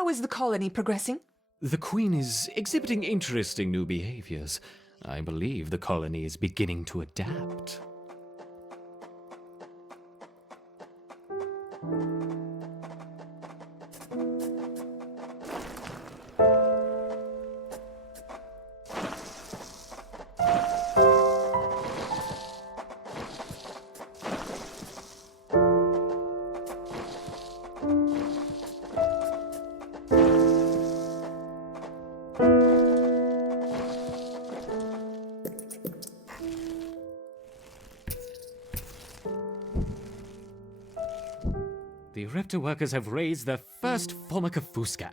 How is the colony progressing? The Queen is exhibiting interesting new behaviors. I believe the colony is beginning to adapt. The Reptar workers have raised their first Formica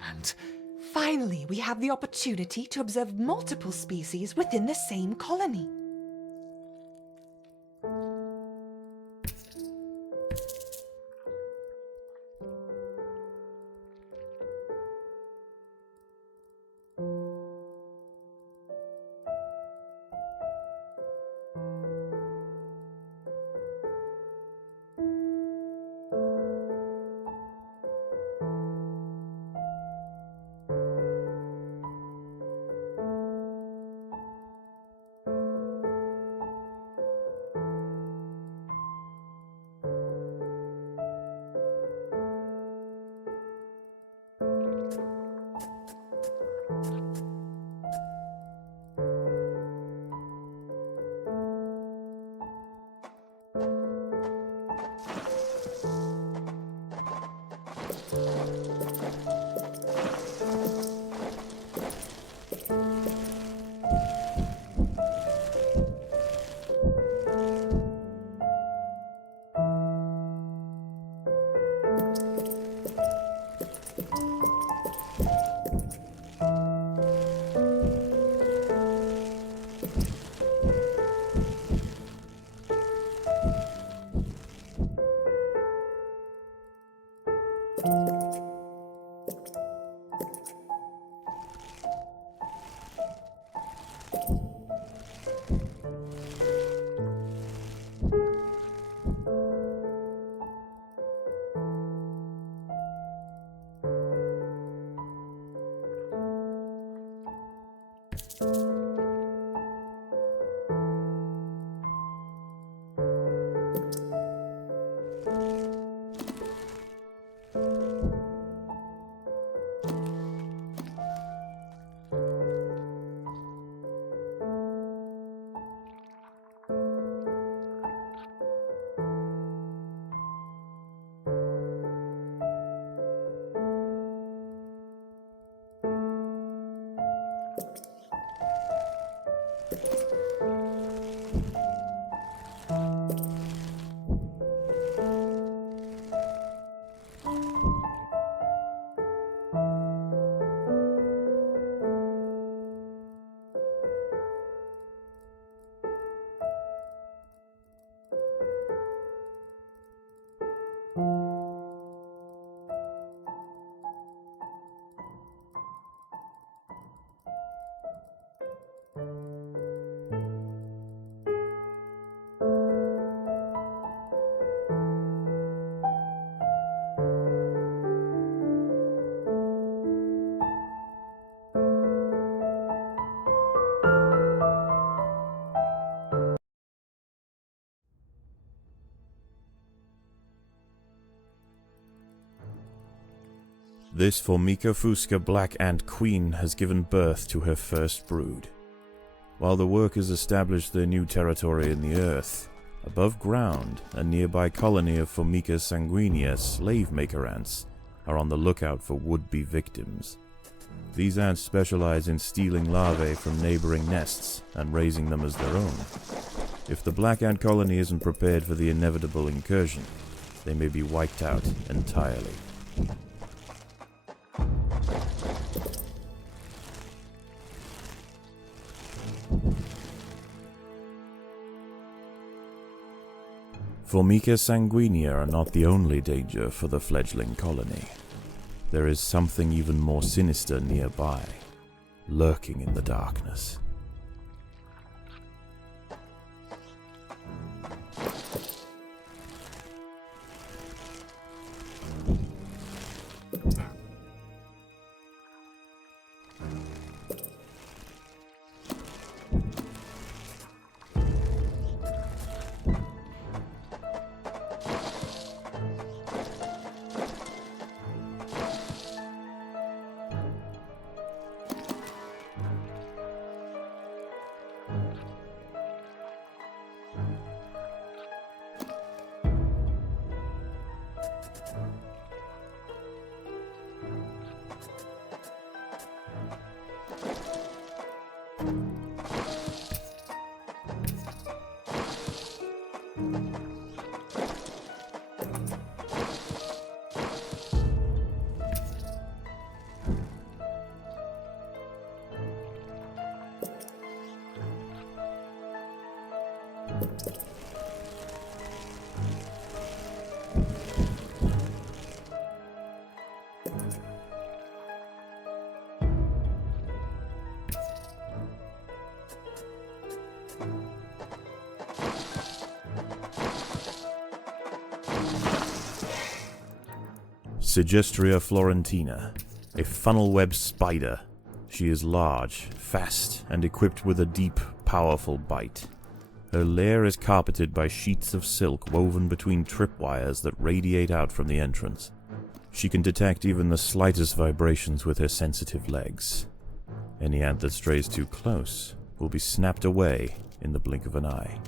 ant. Finally, we have the opportunity to observe multiple species within the same colony. This Formica fusca black ant queen has given birth to her first brood. While the workers establish their new territory in the earth, above ground, a nearby colony of Formica sanguinea slave-maker ants are on the lookout for would-be victims. These ants specialize in stealing larvae from neighboring nests and raising them as their own. If the black ant colony isn't prepared for the inevitable incursion, they may be wiped out entirely. Formica sanguinea are not the only danger for the fledgling colony. There is something even more sinister nearby, lurking in the darkness. Sigestria florentina, a funnel-web spider. She is large, fast, and equipped with a deep, powerful bite. Her lair is carpeted by sheets of silk woven between tripwires that radiate out from the entrance. She can detect even the slightest vibrations with her sensitive legs. Any ant that strays too close will be snapped away in the blink of an eye.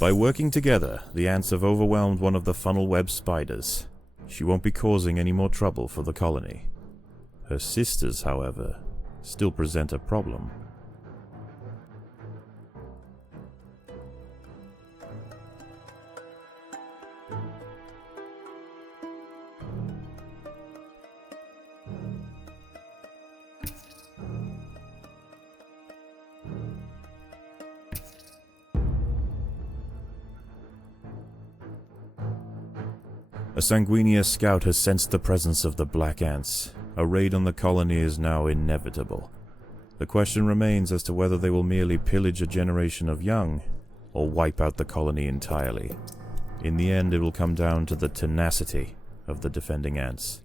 By working together, the ants have overwhelmed one of the funnel-web spiders. She won't be causing any more trouble for the colony. Her sisters, however, still present a problem. A Sanguinia scout has sensed the presence of the Black Ants. A raid on the colony is now inevitable. The question remains as to whether they will merely pillage a generation of young, or wipe out the colony entirely. In the end, it will come down to the tenacity of the defending ants.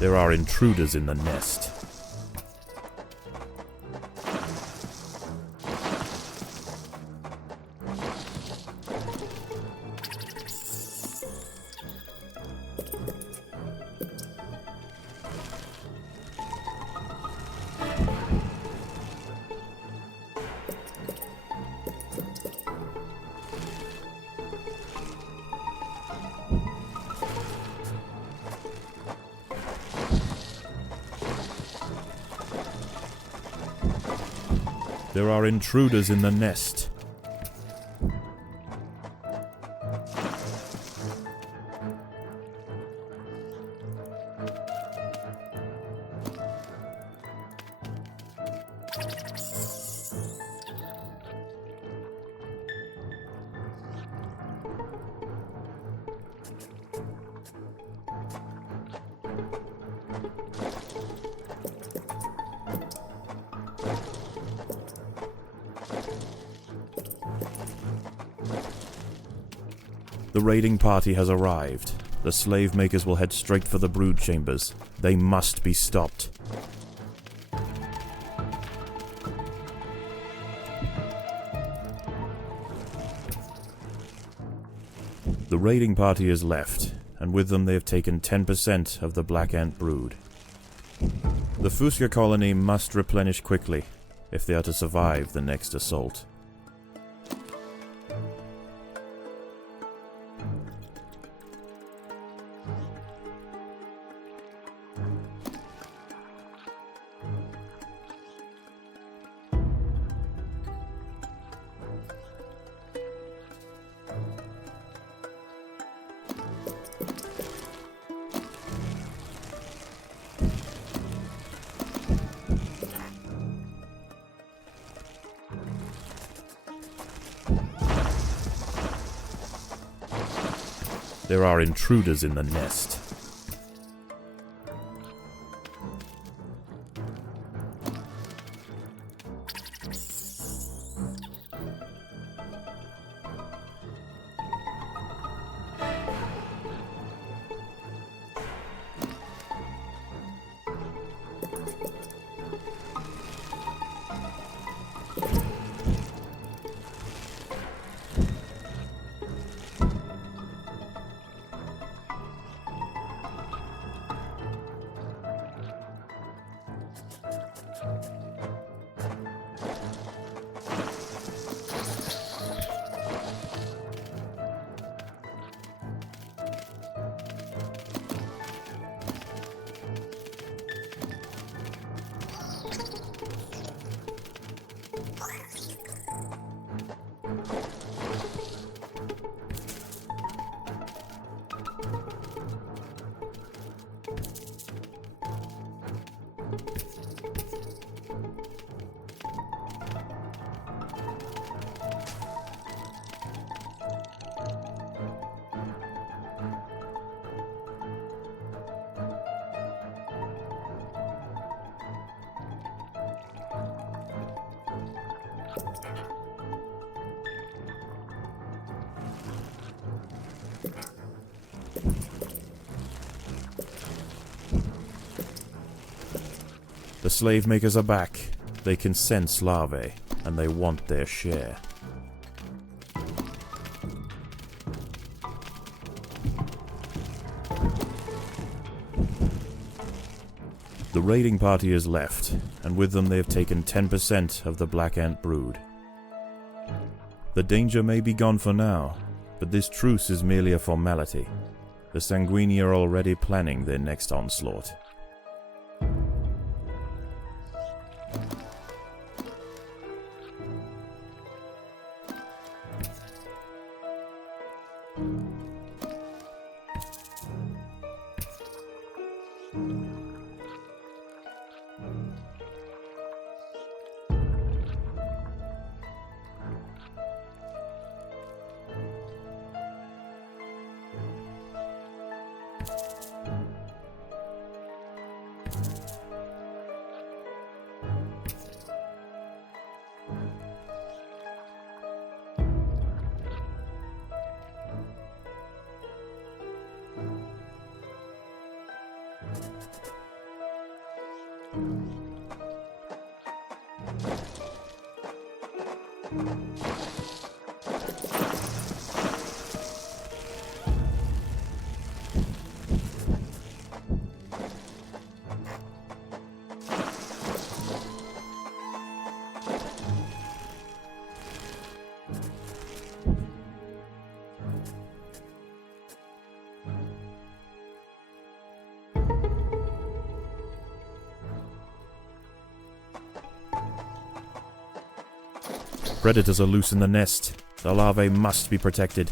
There are intruders in the nest. There are intruders in the nest. The raiding party has arrived. The slave makers will head straight for the brood chambers. They must be stopped. The raiding party is left, and with them they have taken 10% of the black ant brood. The Fuska colony must replenish quickly if they are to survive the next assault. There are intruders in the nest. The slave makers are back. They can sense larvae, and they want their share. The raiding party is left, and with them they have taken 10% of the black ant brood. The danger may be gone for now, but this truce is merely a formality. The Sanguini are already planning their next onslaught. Predators are loose in the nest. The larvae must be protected.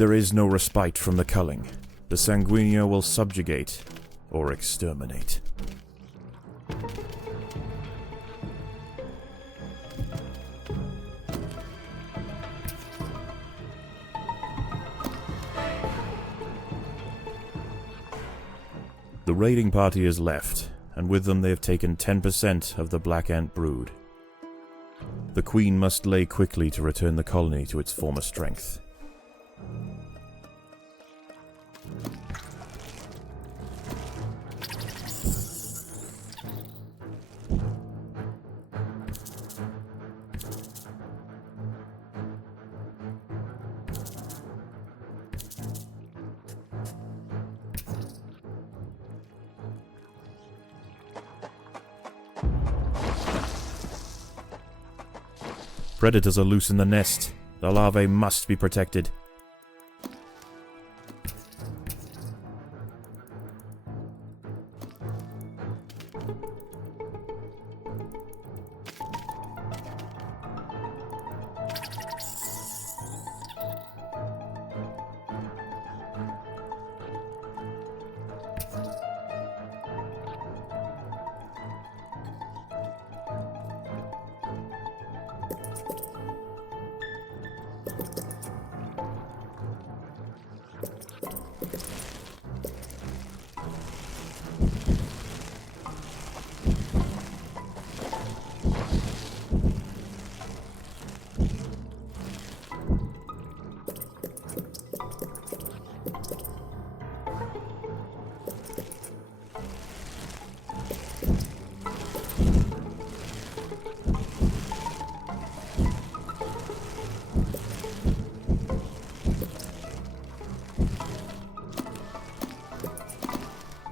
There is no respite from the culling. The sanguinea will subjugate or exterminate. The raiding party is left, and with them they have taken 10% of the black ant brood. The queen must lay quickly to return the colony to its former strength. Predators are loose in the nest. The larvae must be protected.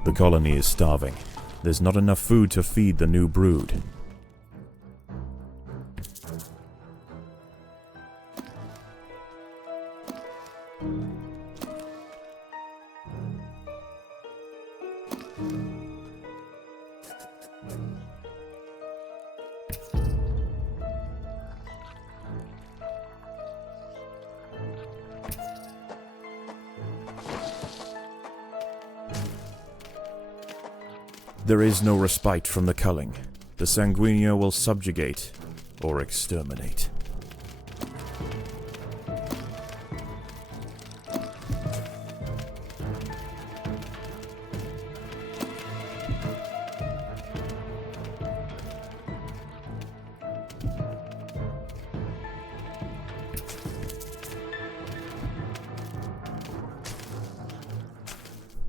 The colony is starving. There's not enough food to feed the new brood. There is no respite from the culling. The sanguinea will subjugate or exterminate.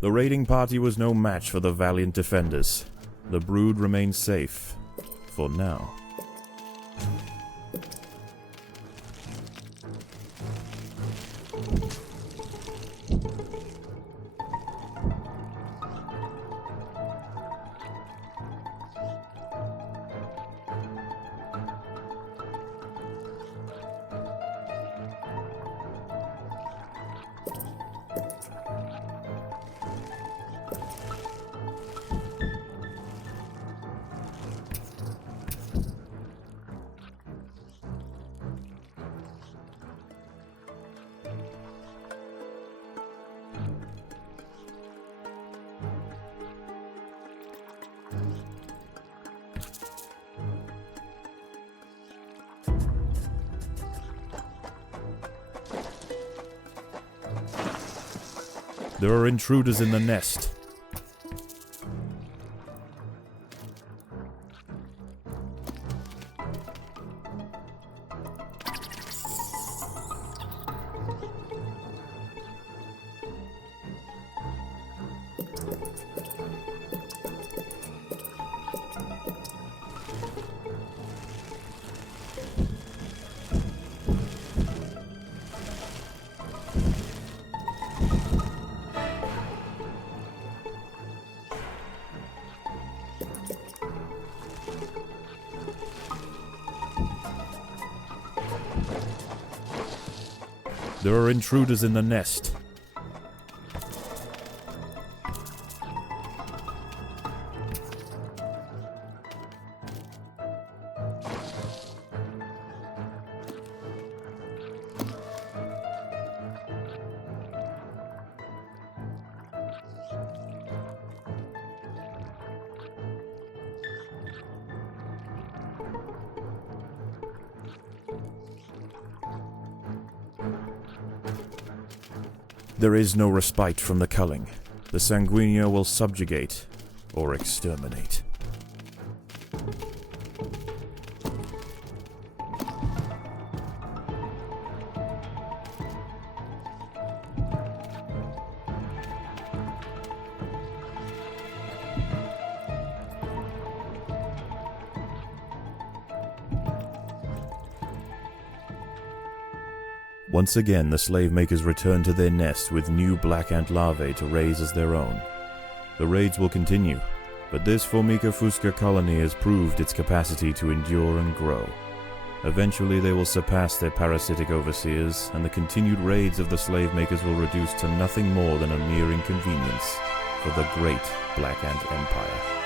The raiding party was no match for the valiant defenders. The brood remains safe, for now. There are intruders in the nest. There are intruders in the nest. There is no respite from the culling. The Sanguinea will subjugate or exterminate. Once again, the slave makers return to their nest with new black ant larvae to raise as their own. The raids will continue, but this Formica fusca colony has proved its capacity to endure and grow. Eventually they will surpass their parasitic overseers, and the continued raids of the slave makers will reduce to nothing more than a mere inconvenience for the great Black Ant Empire.